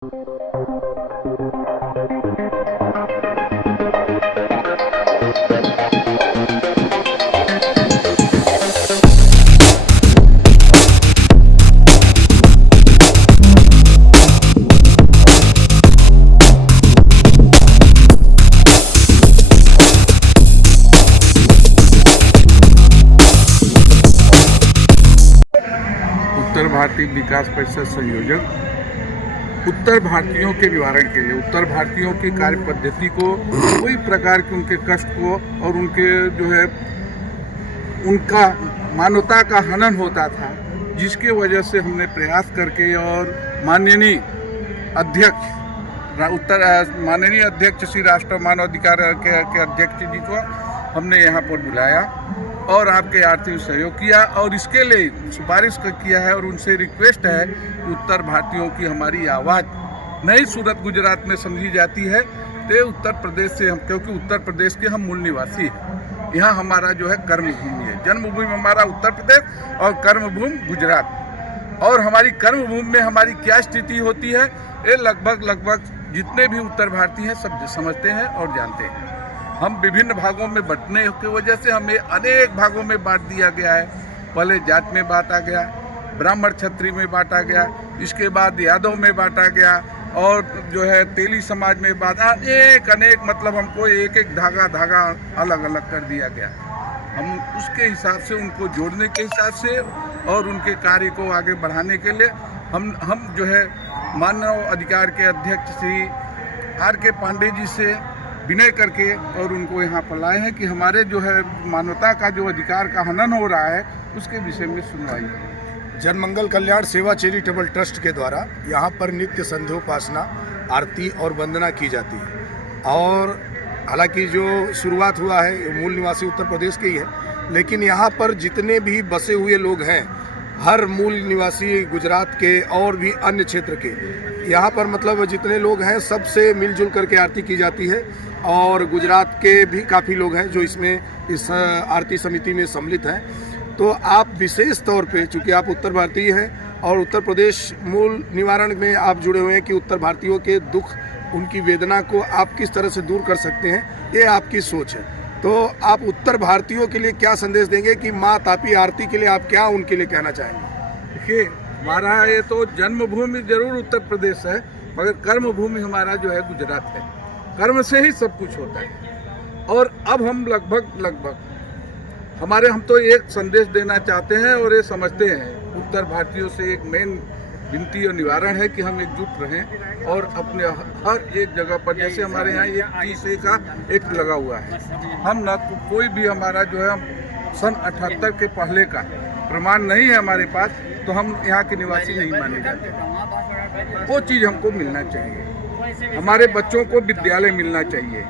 उत्तर भारतीय विकास परिषद संयोजक उत्तर भारतीयों के निवारण के लिए, उत्तर भारतीयों की कार्य पद्धति को, कोई प्रकार के उनके कष्ट को और उनके जो है उनका मानवता का हनन होता था, जिसके वजह से हमने प्रयास करके और माननीय अध्यक्ष श्री राष्ट्रीय मानवाधिकार के अध्यक्ष जी को हमने यहाँ पर बुलाया और आपके आर्थिक सहयोग किया और इसके लिए सिफारिश किया है और उनसे रिक्वेस्ट है कि उत्तर भारतीयों की हमारी आवाज़ नई सूरत गुजरात में समझी जाती है। तो उत्तर प्रदेश से हम, क्योंकि उत्तर प्रदेश के हम मूल निवासी हैं, यहाँ हमारा जो है कर्मभूमि है, जन्मभूमि हमारा उत्तर प्रदेश और कर्मभूमि गुजरात। और हमारी कर्मभूमि में हमारी क्या स्थिति होती है ये लगभग जितने भी उत्तर भारतीय हैं सब समझते हैं और जानते हैं। हम विभिन्न भागों में बंटने की वजह से हमें अनेक भागों में बांट दिया गया है। पहले जात में बांटा गया, ब्राह्मण क्षत्रिय में बांटा गया, इसके बाद यादव में बांटा गया और जो है तेली समाज में बांटा, अनेक मतलब हमको एक एक धागा अलग अलग कर दिया गया। हम उसके हिसाब से उनको जोड़ने के हिसाब से और उनके कार्य को आगे बढ़ाने के लिए हम जो है मानव अधिकार के अध्यक्ष श्री R.K. पांडे जी से विनय करके और उनको यहाँ पर लाए हैं कि हमारे जो है मानवता का जो अधिकार का हनन हो रहा है उसके विषय में सुनवाई है। जनमंगल कल्याण सेवा चैरिटेबल ट्रस्ट के द्वारा यहाँ पर नित्य संध्योपासना, आरती और वंदना की जाती है। और हालांकि जो शुरुआत हुआ है मूल निवासी उत्तर प्रदेश के ही है, लेकिन यहाँ पर जितने भी बसे हुए लोग हैं, हर मूल निवासी गुजरात के और भी अन्य क्षेत्र के, यहाँ पर मतलब जितने लोग हैं सबसे मिलजुल करके आरती की जाती है। और गुजरात के भी काफ़ी लोग हैं जो इसमें इस आरती समिति में सम्मिलित हैं। तो आप विशेष तौर पे, चूँकि आप उत्तर भारतीय हैं और उत्तर प्रदेश मूल निवारण में आप जुड़े हुए हैं, कि उत्तर भारतीयों के दुख, उनकी वेदना को आप किस तरह से दूर कर सकते हैं, ये आपकी सोच है। तो आप उत्तर भारतीयों के लिए क्या संदेश देंगे कि माँ तापी आरती के लिए आप क्या उनके लिए कहना चाहेंगे? देखिए, हमारा ये तो जन्मभूमि जरूर उत्तर प्रदेश है, मगर कर्मभूमि हमारा जो है गुजरात है। कर्म से ही सब कुछ होता है। और अब हम लगभग हम तो एक संदेश देना चाहते हैं और ये समझते हैं, उत्तर भारतीयों से एक मेन विनती और निवारण है कि हम एकजुट रहें और अपने हर एक जगह पर, जैसे हमारे यहाँ एक 30A का एक्ट लगा हुआ है, हम न कोई भी हमारा जो है सन 78 के पहले का प्रमाण नहीं है हमारे पास, तो हम यहाँ के निवासी नहीं माने जाते। वो चीज़ हमको मिलना चाहिए। हमारे बच्चों को विद्यालय मिलना चाहिए।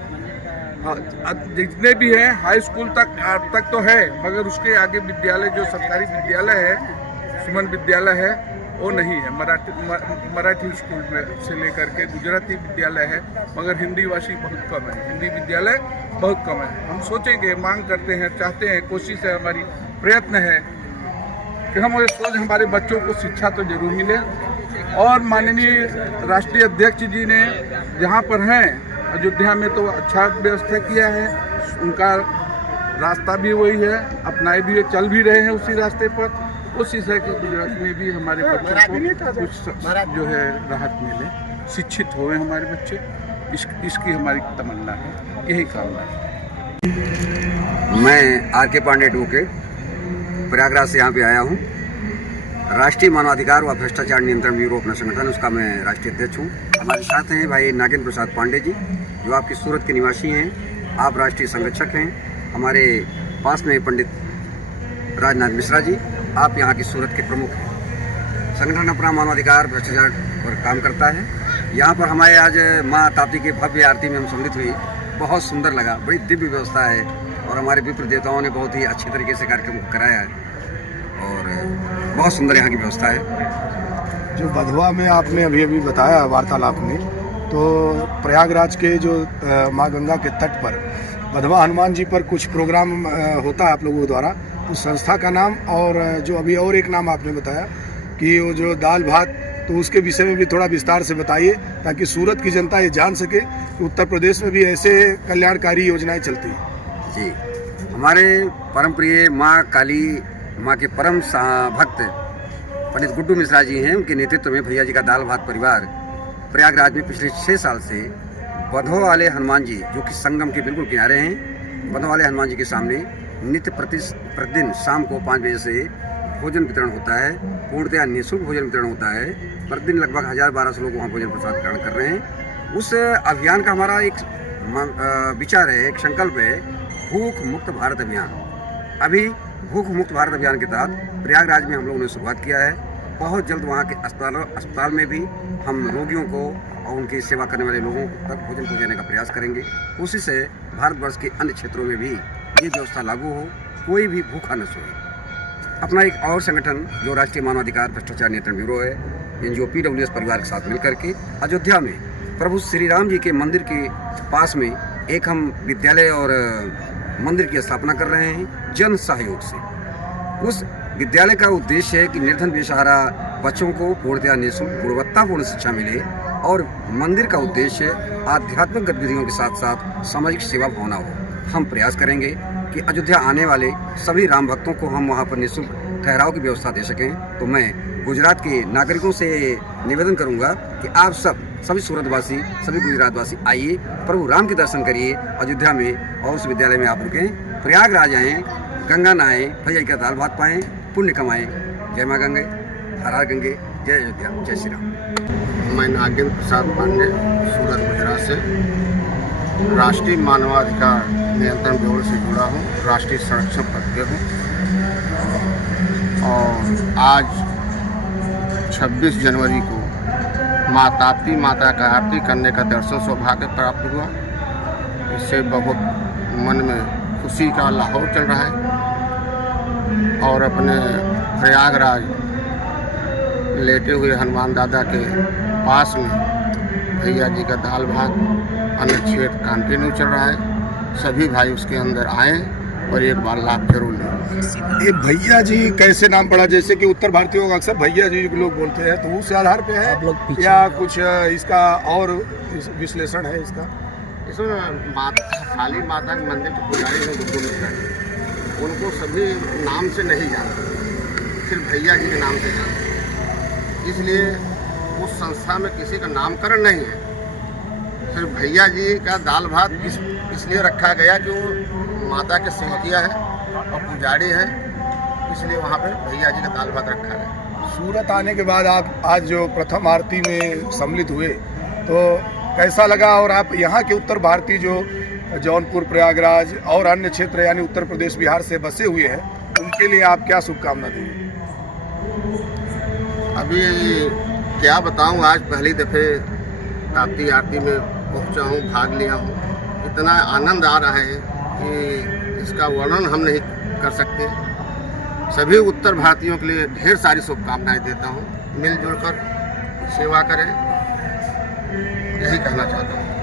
जितने भी हैं हाई स्कूल तक तो है, मगर उसके आगे विद्यालय जो सरकारी विद्यालय है, सुमन विद्यालय है, वो नहीं है। मराठी स्कूल में से लेकर के गुजराती विद्यालय है, मगर हिंदी भाषी बहुत कम है, हिंदी विद्यालय बहुत कम है। हम सोचेंगे, मांग करते हैं, चाहते हैं, कोशिश है, हमारी प्रयत्न है कि हम सोच हमारे बच्चों को शिक्षा तो जरूर मिले। और माननीय राष्ट्रीय अध्यक्ष जी ने जहाँ पर हैं अयोध्या में तो अच्छा व्यवस्था किया है, उनका रास्ता भी वही है, अपनाए भी चल भी रहे हैं उसी रास्ते पर। कोशिश है कि गुजरात में भी हमारे बच्चों को कुछ जो है राहत मिले, शिक्षित होए हमारे बच्चे, इसकी हमारी तमन्ना है, यही कामना है। मैं R.K. पांडे के प्रयागराज से यहाँ पे आया हूँ। राष्ट्रीय मानवाधिकार व भ्रष्टाचार नियंत्रण ब्यूरो अपना संगठन, उसका मैं राष्ट्रीय अध्यक्ष हूँ। हमारे साथ हैं भाई नागेंद्र प्रसाद पांडे जी, जो आपकी सूरत के निवासी हैं। आप राष्ट्रीय संरक्षक हैं। हमारे पास में पंडित राजनाथ मिश्रा जी, आप यहाँ की सूरत के प्रमुख हैं। संगठन अपना मानवाधिकार भ्रष्टाचार पर काम करता है। यहाँ पर हमारे आज माँ ताप्ती की भव्य आरती में हम सम्मिलित हुई, बहुत सुंदर लगा, बड़ी दिव्य व्यवस्था है और हमारे विप्र देवताओं ने बहुत ही अच्छे तरीके से कार्यक्रम को कराया है और बहुत सुंदर यहाँ की व्यवस्था है। जो बधवा में आपने अभी बताया वार्तालाप में, तो प्रयागराज के जो माँ गंगा के तट पर बधवा हनुमान जी पर कुछ प्रोग्राम होता है आप लोगों द्वारा, उस संस्था का नाम और जो अभी और एक नाम आपने बताया कि वो जो दाल भात, तो उसके विषय में भी थोड़ा विस्तार से बताइए, ताकि सूरत की जनता ये जान सके कि उत्तर प्रदेश में भी ऐसे कल्याणकारी योजनाएं चलती हैं। जी, हमारे परम प्रिय माँ काली माँ के परम भक्त पंडित गुड्डू मिश्रा जी हैं। उनके नेतृत्व में भैया जी का दाल भात परिवार प्रयागराज में पिछले 6 साल से बधो वाले हनुमान जी, जो कि संगम के बिल्कुल किनारे हैं, बधो वाले हनुमान जी के सामने नित्य प्रतिदिन शाम को 5 बजे से भोजन वितरण होता है। पूर्णतया निःशुल्क भोजन वितरण होता है। प्रतिदिन लगभग 1000-1200 लोग वहाँ भोजन प्रसाद ग्रहण कर रहे हैं। उस अभियान का हमारा एक विचार है, एक संकल्प है, भूख मुक्त भारत अभियान। अभी भूख मुक्त भारत अभियान के तहत प्रयागराज में हम लोगों ने शुरुआत किया है। बहुत जल्द वहाँ के अस्पताल में भी हम रोगियों को और उनकी सेवा करने वाले लोगों तक भोजन पहुँचाने का प्रयास करेंगे। कोशिश है भारतवर्ष के अन्य क्षेत्रों में भी ये व्यवस्था लागू हो, कोई भी भूखा न सोए। अपना एक और संगठन जो राष्ट्रीय मानवाधिकार भ्रष्टाचार नियंत्रण ब्यूरो है, NGO PWS परिवार के साथ मिलकर के अयोध्या में प्रभु श्री राम जी के मंदिर के पास में एक हम विद्यालय और मंदिर की स्थापना कर रहे हैं जन सहयोग से। उस विद्यालय का उद्देश्य है कि निर्धन बेसहारा बच्चों को पूर्णतया निःशुल्क गुणवत्तापूर्ण शिक्षा मिले, और मंदिर का उद्देश्य आध्यात्मिक गतिविधियों के साथ साथ सामाजिक सेवा भावना हो। हम प्रयास करेंगे कि अयोध्या आने वाले सभी राम भक्तों को हम वहाँ पर निःशुल्क ठहराव की व्यवस्था दे सकें। तो मैं गुजरात के नागरिकों से निवेदन करूँगा कि आप सभी सूरतवासी, सभी गुजरातवासी आइए, प्रभु राम के दर्शन करिए अयोध्या में, और उस विद्यालय में आप रुकें, प्रयागराज आएँ, गंगा नहाएँ, भैया का दाल भात पाएँ, पुण्य कमाएँ। जय माँ गंगे, हर हर गंगे, जय अयोध्या, जय श्री राम। मैं नागेंद्र प्रसाद पांडे सूरत गुजरात से राष्ट्रीय मानवाधिकार नियंत्रण ब्यूरो से जुड़ा हूँ, राष्ट्रीय संरक्षण पद पे हूँ। और आज 26 जनवरी को माँ ताप्ती माता का आरती करने का दर्शन सौभाग्य प्राप्त हुआ। इससे बहुत मन में खुशी का लाहौर चल रहा है। और अपने प्रयागराज लेटे हुए हनुमान दादा के पास में भैया जी का दाल भात अन्न क्षेत्र कंटिन्यू चल रहा है। सभी भाई उसके अंदर आए और एक बार लाभ जरूर लें। ये भैया जी कैसे नाम पड़ा? जैसे कि उत्तर भारतीयों को अक्सर भैया जी लोग बोलते हैं, तो उस आधार पे है या कुछ इसका और विश्लेषण है इसका? इसमें काली माता के मंदिर के पुजारी हैं गुड्डू मिश्रा जी, उनको सभी नाम से नहीं जानते, सिर्फ भैया जी के नाम से जानते। इसलिए उस संस्था में किसी का नामकरण नहीं है, सिर्फ भैया जी का दाल भात इसलिए रखा गया कि वो माता के सेवकिया है और पुजारी है, इसलिए वहाँ पे भैया जी का दाल भात रखा गया। सूरत आने के बाद आप आज जो प्रथम आरती में सम्मिलित हुए, तो कैसा लगा? और आप यहाँ के उत्तर भारतीय जो जौनपुर, प्रयागराज और अन्य क्षेत्र यानी उत्तर प्रदेश, बिहार से बसे हुए हैं, उनके लिए आप क्या शुभकामना देंगे? अभी क्या बताऊं, आज पहली दफ़े ताप्ती आरती में पहुंचा हूं, भाग लिया हूं। इतना आनंद आ रहा है कि इसका वर्णन हम नहीं कर सकते। सभी उत्तर भारतीयों के लिए ढेर सारी शुभकामनाएं देता हूं। मिलजुल कर सेवा करें, यही कहना चाहता हूं।